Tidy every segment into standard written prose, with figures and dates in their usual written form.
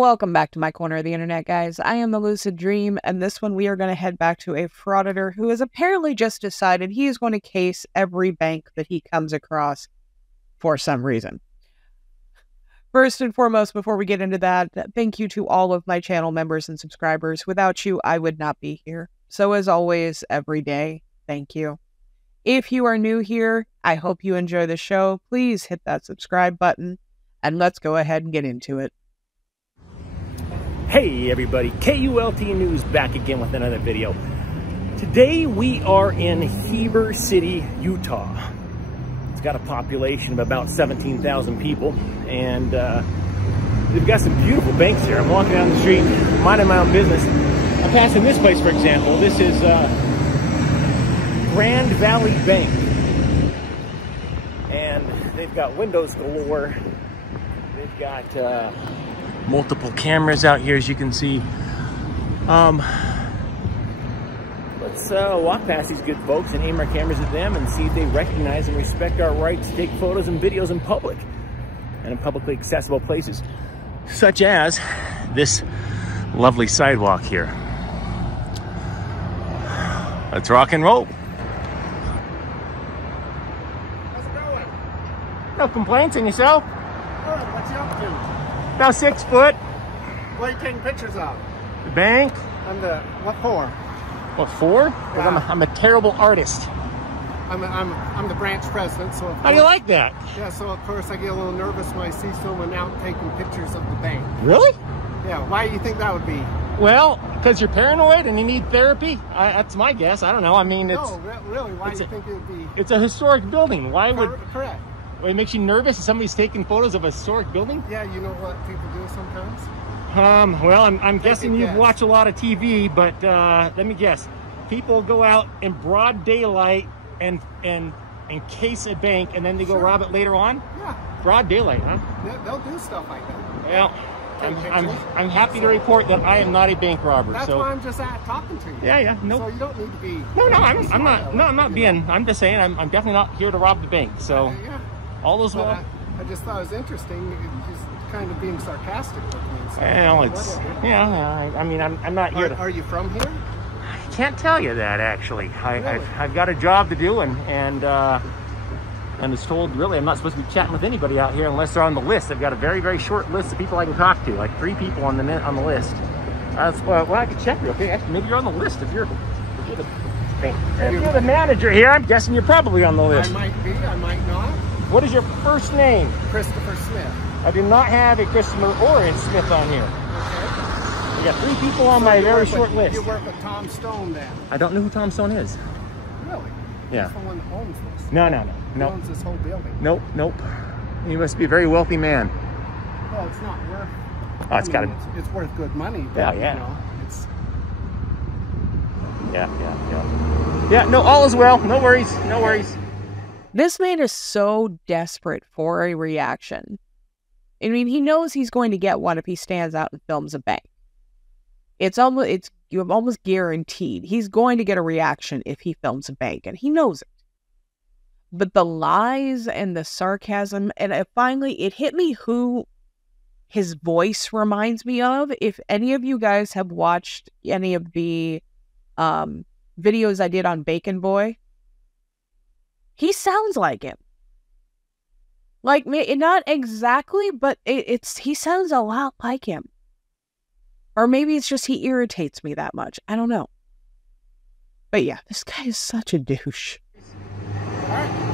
Welcome back to my corner of the internet, guys. I am the Lucid Dream, and this one we are going to head back to a frauditor who has apparently just decided he is going to case every bank that he comes across for some reason. First and foremost, before we get into that, thank you to all of my channel members and subscribers. Without you, I would not be here. So as always, every day, thank you. If you are new here, I hope you enjoy the show. Please hit that subscribe button, and let's go ahead and get into it. Hey everybody, KULT News back again with another video. Today we are in Heber City, Utah. It's got a population of about 17,000 people, and they've got some beautiful banks here. I'm walking down the street, minding my own business. I'm passing this place, for example. This is Grand Valley Bank, and they've got windows galore. They've got multiple cameras out here, as you can see. Let's walk past these good folks and aim our cameras at them and see if they recognize and respect our right to take photos and videos in public and in publicly accessible places, such as this lovely sidewalk here. Let's rock and roll. How's it going? No complaints, and yourself? Good. What's you up to? About 6 foot. What are you taking pictures of? The bank. What for? What for? Yeah. I'm a terrible artist. I'm the branch president, so How do you like that? Yeah, so of course I get a little nervous when I see someone out taking pictures of the bank. Really? Yeah, why do you think that would be? Well, because you're paranoid and you need therapy. That's my guess. I don't know. I mean, it's... No, really, why do you think it would be? It's a historic building. Why would... Correct. It makes you nervous if somebody's taking photos of a historic building? Yeah, you know what people do sometimes? Well, I'm guessing you've watched a lot of TV, but let me guess. People go out in broad daylight and encase a bank, and then they go rob it later on? Yeah. Broad daylight, huh? They'll do stuff like that. Well, I'm happy to report that I am not a bank robber. That's so why I'm just talking to you. Yeah, no. So you don't need to be. I'm not being. I'm just saying I'm definitely not here to rob the bank. So Yeah. all those well. I just thought it was interesting. Just kind of being sarcastic with me. So Well, it's yeah. I mean, I'm not here. Are you from here? I can't tell you that actually. Really? I've got a job to do, and it's told really I'm not supposed to be chatting with anybody out here unless they're on the list. I've got a very, very short list of people I can talk to, like 3 people on the list. Well, I can check real quick. Actually, maybe you're on the list if you're the manager here. I'm guessing you're probably on the list. I might be. I might not. What is your first name? Christopher Smith. I do not have a Christopher or a Smith on here. Okay. I got 3 people on my very short list. You work with Tom Stone then? I don't know who Tom Stone is. Really? Yeah. He's the one that owns this. No. He owns this whole building. Nope. He must be a very wealthy man. Well, it's not worth. Oh, it's got to. It's worth good money. Yeah. But, You know, it's. Yeah. No, all is well. No worries. This man is so desperate for a reaction. I mean, he knows he's going to get one if he stands out and films a bank. You're almost guaranteed he's going to get a reaction if he films a bank, and he knows it. But the lies and the sarcasm, and finally, it hit me who his voice reminds me of. If any of you guys have watched any of the videos I did on Bacon Boy, he sounds like him. Like, not exactly, but he sounds a lot like him. Or maybe it's just he irritates me that much. I don't know. But yeah, this guy is such a douche. All right.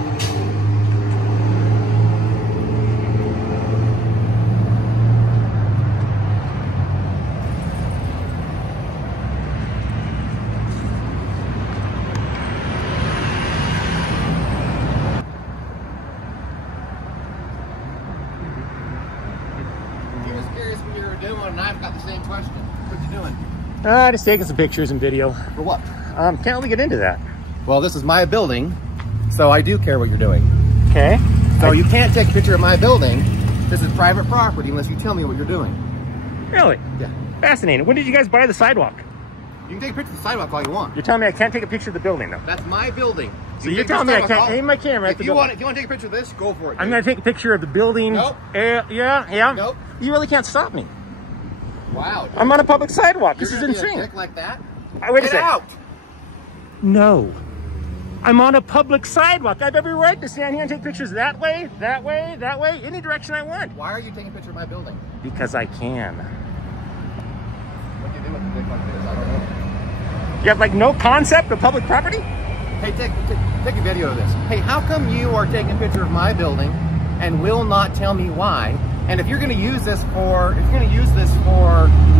And I've got the same question. What you doing? Just taking some pictures and video. For what? Can't really get into that. Well, this is my building, so I do care what you're doing. Okay. So you can't take a picture of my building. This is private property unless you tell me what you're doing. Really? Yeah. Fascinating. When did you guys buy the sidewalk? You can take a picture of the sidewalk all you want. You're telling me I can't take a picture of the building, though? That's my building. So you're telling me I can't aim my camera at the building? If you want to take a picture of this, go for it. I'm going to take a picture of the building. Nope. Yeah. Nope. You really can't stop me. Wow. Dude. I'm on a public sidewalk. This is You're gonna be insane. a dick like that? Wait a Get second. out! No. I'm on a public sidewalk. I have every right to stand here and take pictures that way, any direction I want. Why are you taking a picture of my building? Because I can. What do you do with a dick like this? I don't know. You have like no concept of public property? Hey, take a video of this. Hey, how come you are taking a picture of my building and will not tell me why? And if you're going to use this for,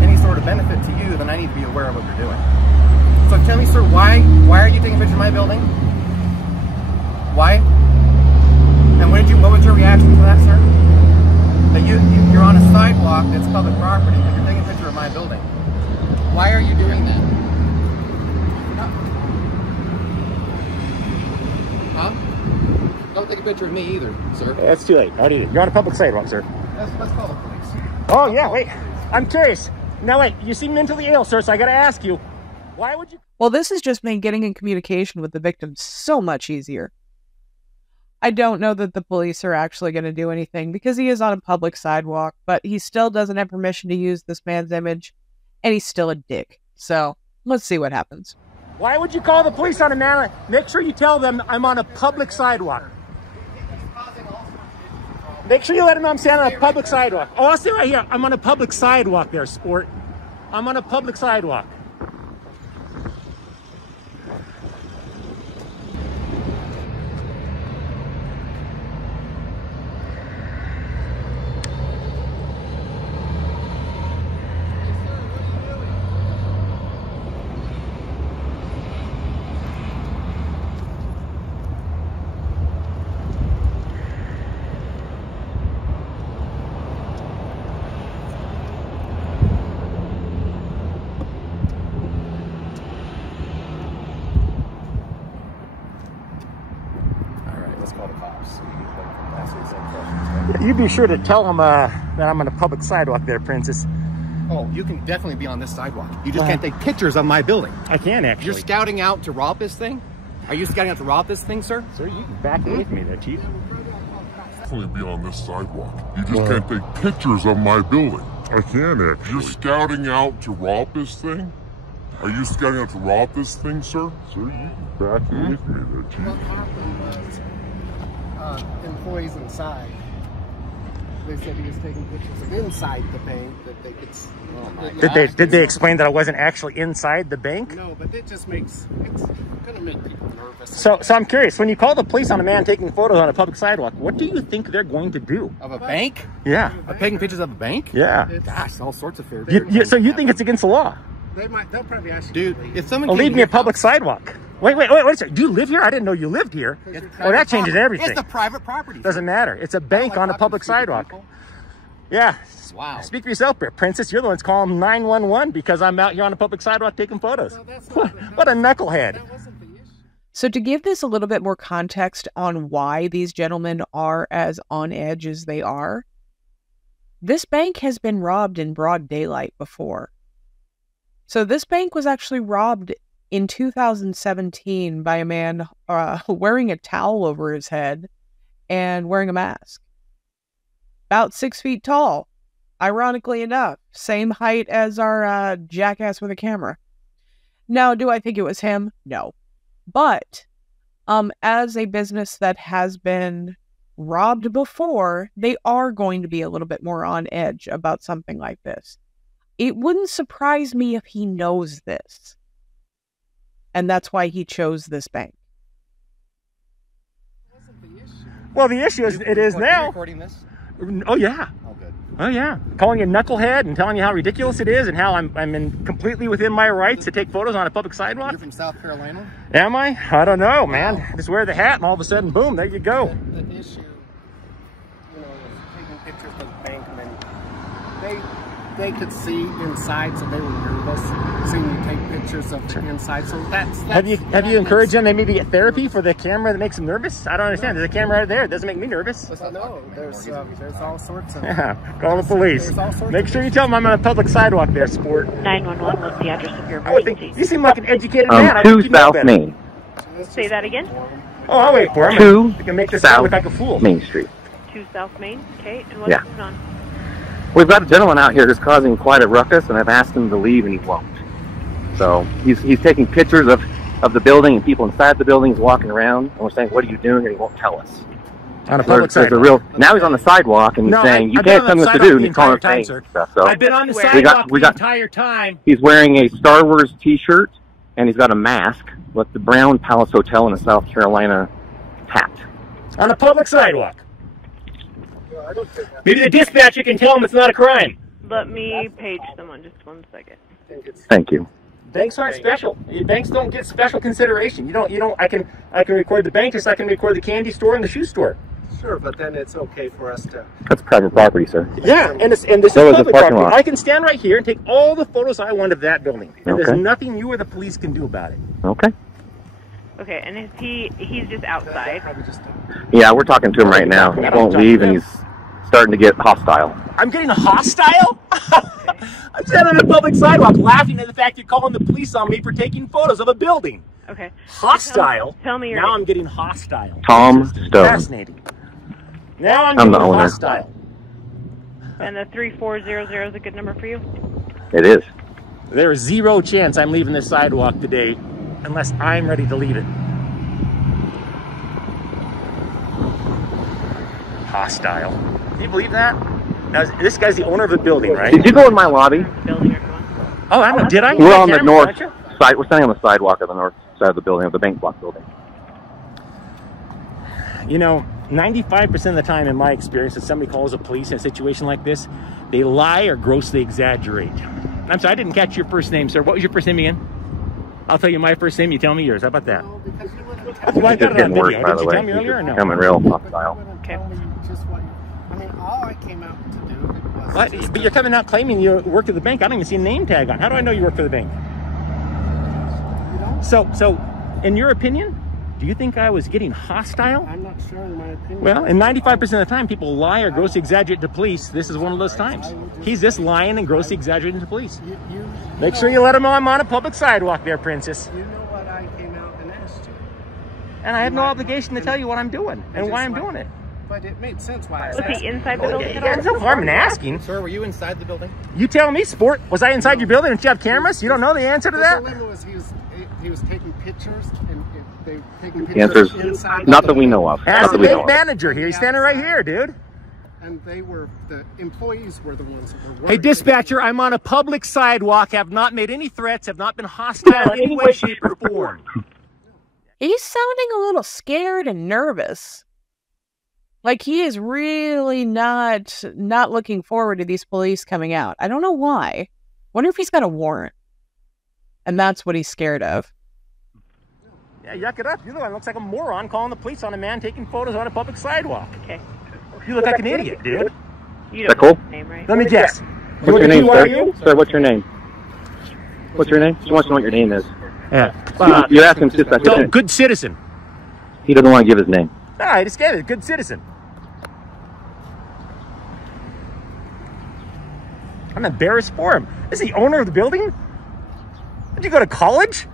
any sort of benefit to you, then I need to be aware of what you're doing. So tell me, sir, why are you taking a picture of my building? Why? And what was your reaction to that, sir? That you're on a sidewalk that's public property, but you're taking a picture of my building. Why are you doing that? Huh? Don't take a picture of me either, sir. Yeah, it's too late. I already did. You're on a public sidewalk, sir. Let's call the police. Oh, yeah, wait. I'm curious. Now, wait, you seem mentally ill, sir, so I gotta ask you, why would you... Well, this has just made getting in communication with the victim so much easier. I don't know that the police are actually going to do anything because he is on a public sidewalk, but he still doesn't have permission to use this man's image, and he's still a dick. So, let's see what happens. Why would you call the police on a man? Make sure you tell them I'm on a public sidewalk. Make sure you let them know I'm standing on a public sidewalk. Oh, I'll stay right here. I'm on a public sidewalk there, sport. I'm on a public sidewalk. Call the cops. You be sure to tell them that I'm on a public sidewalk there, Princess. Oh, you can definitely be on this sidewalk. You just can't take pictures of my building. I can, actually. You're scouting out to rob this thing? Are you scouting out to rob this thing, sir? Sir, you can back away from me there, Chief. Definitely be on this sidewalk. You just can't take pictures of my building. I can, actually. You're scouting out to rob this thing? Are you scouting out to rob this thing, sir? Sir, you can back away from me there, Chief. What happened was employees inside. They said he was taking pictures of inside the bank that they could. Did they explain that I wasn't actually inside the bank? No, but it just it's gonna make people nervous. So I'm curious. When you call the police on a man taking photos on a public sidewalk, what do you think they're going to do? Of a bank? Yeah. Of taking pictures of a bank? Yeah. Gosh, all sorts of fair. So you think it's against the law? They'll probably ask you. Dude, if someone Leave me a public sidewalk. Wait a second. Do you live here? I didn't know you lived here. Oh, that changes everything. It's the private property. Doesn't matter. It's a bank on a public sidewalk. Yeah. Wow. Speak for yourself, Princess. You're the one's calling 911 because I'm out here on a public sidewalk taking photos. No, What a knucklehead. That wasn't the issue. So to give this a little bit more context on why these gentlemen are as on edge as they are, this bank has been robbed in broad daylight before. So this bank was actually robbed in 2017 by a man wearing a towel over his head and wearing a mask. About 6 feet tall, ironically enough. Same height as our jackass with a camera. Now, do I think it was him? No. But as a business that has been robbed before, they are going to be a little bit more on edge about something like this. It wouldn't surprise me if he knows this. And that's why he chose this bank. Well, the issue is, it is now. Are you recording this? Oh, yeah. Oh, good. Oh, yeah. Calling you knucklehead and telling you how ridiculous it is and how I'm completely within my rights to take photos on a public sidewalk. You're from South Carolina? Am I? I don't know, man. I just wear the hat and all of a sudden, boom, there you go. The issue, was taking pictures of the bank, and then they could see inside, so they were nervous seeing you take pictures of the inside. So that's Have you encouraged them to maybe get therapy for the camera that makes them nervous? I don't understand. There's a camera right there. It doesn't make me nervous. No, there's all sorts of. Yeah, call the police. Make sure you tell them I'm on a public sidewalk there, sport. 911, what's the address of your I would think emergency? you seem like an educated man. I think 2 you know South better. Main. Say that again? Oh, I'll wait for him. 2 You can make this sound South look like a fool. Main Street. 2 South Main, okay, and what's Yeah. going on? We've got a gentleman out here who's causing quite a ruckus, and I've asked him to leave, and he won't. So he's taking pictures of the building and people inside the building. He's walking around, and we're saying, "What are you doing?" And he won't tell us. On a public sidewalk. Now he's on the sidewalk, and he's saying, "You can't tell me what to do." And he's calling us names and stuff. So I've been on the sidewalk the entire time. He's wearing a Star Wars T-shirt, and he's got a mask with the Brown Palace Hotel in a South Carolina hat. On a public sidewalk. Maybe the dispatcher can tell him it's not a crime. Let me page someone just 1 second. Thank you. Banks aren't special. Banks don't get special consideration. You don't. I can record the bank just like I can record the candy store and the shoe store. Sure, but then it's okay for us to... That's private property, sir. Yeah, and this is public property. I can stand right here and take all the photos I want of that building. And there's nothing you or the police can do about it. Okay. Okay, and he's just outside. Yeah, we're talking to him right now. He won't leave, and he's starting to get hostile. I'm getting hostile? I'm standing on a public sidewalk laughing at the fact you're calling the police on me for taking photos of a building. Okay. Hostile? Tell me your Now name. I'm getting hostile. Tom Stone. Fascinating. Now I'm the getting owner. hostile. And the 3400 is a good number for you? It is. There is zero chance I'm leaving this sidewalk today unless I'm ready to leave it. Hostile. Can you believe that? Now, this guy's the owner of the building, right? Did you go in my lobby? Building or one? Oh, I know. Did I? We're on the north side. We're standing on the sidewalk of the north side of the building, of the bank block building. You know, 95% of the time in my experience, if somebody calls the police in a situation like this, they lie or grossly exaggerate. I'm sorry, I didn't catch your first name, sir. What was your first name again? I'll tell you my first name, you tell me yours. How about that? Well, I got it on Worse, video. by Didn't the you way. tell me earlier or He's no? coming real hostile. Okay. I mean, all I came out to do was... What? But you're coming out claiming you work at the bank. I don't even see a name tag on. How do I know you work for the bank? So, in your opinion, do you think I was getting hostile? I'm not sharing my opinion. Well, and 95% of the time, people lie or grossly exaggerate to police. This is one of those times. He's just lying and grossly exaggerating to police. Make sure you let him know I'm on a public sidewalk there, princess. You know what I came out and asked you. And I have no obligation to tell you what I'm doing and why I'm doing it. But it made sense why I was Was asking. he inside the building? There's no harm in asking. Sir, were you inside the building? You tell me, sport. Was I inside your building and you have cameras? You don't know the answer to The that? dilemma was he was taking pictures, and they were taking The answer's pictures inside. not that we know of. Ask Not the that we know bank of. manager here. He's standing right here, dude. And the employees were the ones that were worried. Hey, dispatcher, I'm on a public sidewalk, have not made any threats, have not been hostile in any way, shape, or form. He's sounding a little scared and nervous. Like he is really not looking forward to these police coming out. I don't know why. Wonder if he's got a warrant. And that's what he's scared of. Yeah, yuck it up. You're the one that looks like a moron calling the police on a man taking photos on a public sidewalk. Okay. You look like an idiot, dude. You Is that don't cool? know his name, right? Let me guess. What's your name, sir? BYU? Sir, what's your name? What's your name? She wants to know what your name is. Yeah. You're asking dispatcher. So, good citizen. He doesn't want to give his name. All right, just get it. Good citizen. I'm embarrassed for him. Is he owner of the building? Did you go to college?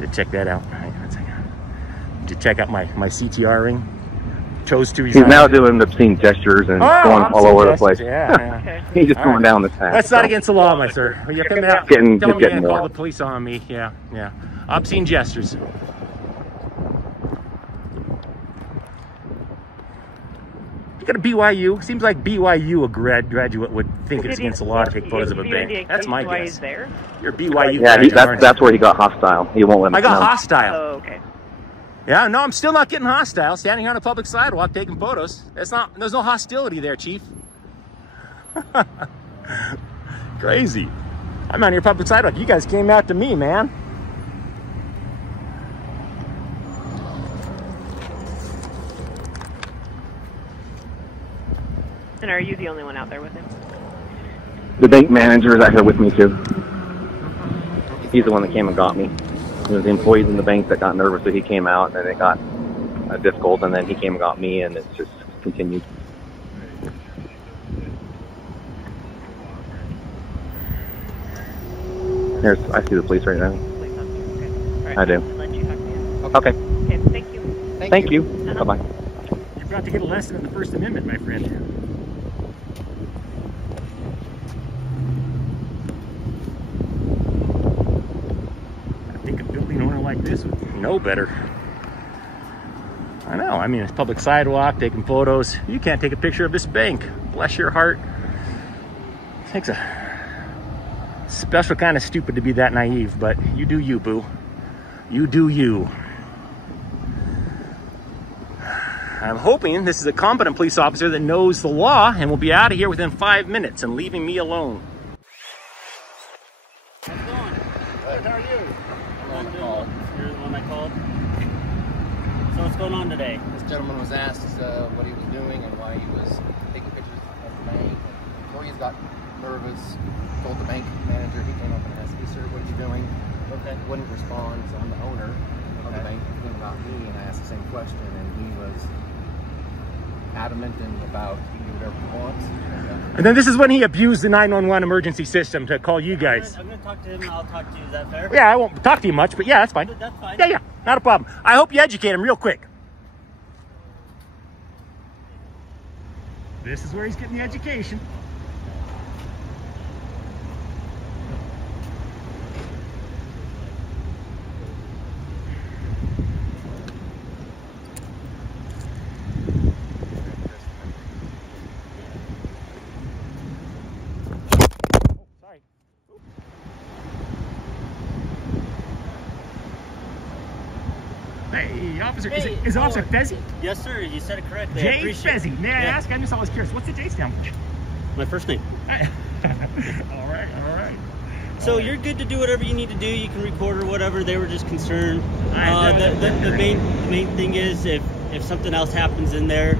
Did check that out. Hang on a second. Did you check out my CTR ring? Chose to resign. He's now doing obscene gestures and going all over the place. Yeah. Okay. He's just going down this path. That's not against the law, my sir. You're coming out Getting- telling just me getting to call more. the police on me. Yeah. Obscene gestures. You got a BYU. Seems like BYU, a graduate would think it's against the law to take photos of a bank. That's my Why guess. he's there? You're a BYU Yeah, graduate, aren't that's where he got hostile. He won't let you? me I got know. hostile. Oh, okay. Yeah, no, I'm still not getting hostile. Standing here on a public sidewalk taking photos. There's no hostility there, Chief. Crazy. I'm on your public sidewalk. You guys came out to me, man. And are you the only one out there with him? The bank manager is out here with me too. He's the one that came and got me. It was the employees in the bank that got nervous, so he came out, and then it got difficult, and then he came and got me, and it's just continued. I see the police right now. Police officer. Okay. All right. I do. I'll let you talk to him. Okay. Okay, thank you. Thank you. Bye-bye. You're about to get a lesson in the First Amendment, my friend. I think a building owner like this would know better. I know. I mean, it's public sidewalk, taking photos. You can't take a picture of this bank. Bless your heart. It takes a special kind of stupid to be that naive, but you do you, boo. You do you. I'm hoping this is a competent police officer that knows the law and will be out of here within 5 minutes and leaving me alone. How's it going? Good, how are you? I'm doing. You're the one I called? So what's going on today? This gentleman was asked what he was doing and why he was taking pictures of the bank. Before he got nervous, told the bank manager, he came up and asked, "Hey sir, what are you doing?" Okay. He wouldn't respond, so I'm the owner of the bank, not me, and I asked the same question, and he was adamant and about he can do whatever he wants. And then this is when he abused the 911 emergency system to call you guys. I'm going to talk to him and I'll talk to you. Is that fair? Yeah, I won't talk to you much, but yeah, that's fine. That's fine. Yeah, not a problem. I hope you educate him real quick. This is where he's getting the education. Hey, officer, Hey, is it Officer Fezzi? Yes, sir. You said it correctly. I Jay appreciate it. Fezzi. May I ask? I'm just always curious. What's the J stand for? My first name. All right, all right. So you're good to do whatever you need to do. You can record or whatever. They were just concerned. The The main thing is if something else happens in there,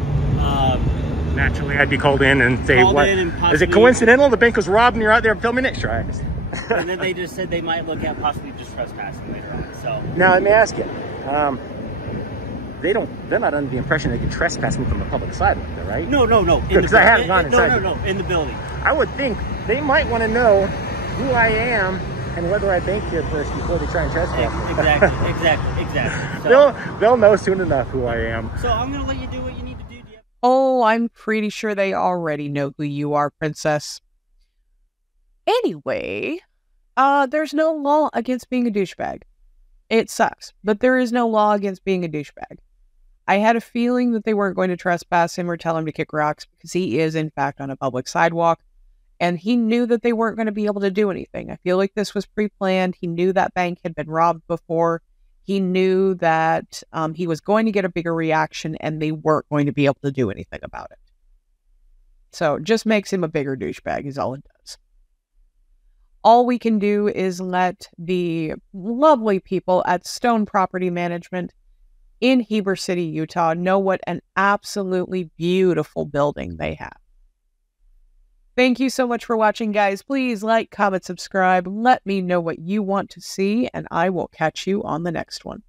naturally, I'd be called in and say, Called "What in and is it possibly- coincidental? The bank was robbed and you're out there filming it?" Sure, I understand. and then they just said they might look at possibly just trespassing later on. So Now, let me ask you. They're not under the impression they can trespass me from a public sidewalk, right? no. Because I haven't gone inside. No, in the building. I would think they might want to know who I am and whether I banked here first before they try and trespass me. Exactly. So, They'll know soon enough who I am. so I'm gonna let you do what you need to do. Oh, I'm pretty sure they already know who you are, princess. Anyway, there's no law against being a douchebag. It sucks, but there is no law against being a douchebag. I had a feeling that they weren't going to trespass him or tell him to kick rocks because he is, in fact, on a public sidewalk. And he knew that they weren't going to be able to do anything. I feel like this was pre-planned. He knew that bank had been robbed before. He knew that he was going to get a bigger reaction and they weren't going to be able to do anything about it. So it just makes him a bigger douchebag is all it does. All we can do is let the lovely people at Stone Property Management in Heber City, Utah, know what an absolutely beautiful building they have. Thank you so much for watching, guys. Please like, comment, subscribe. Let me know what you want to see, and I will catch you on the next one.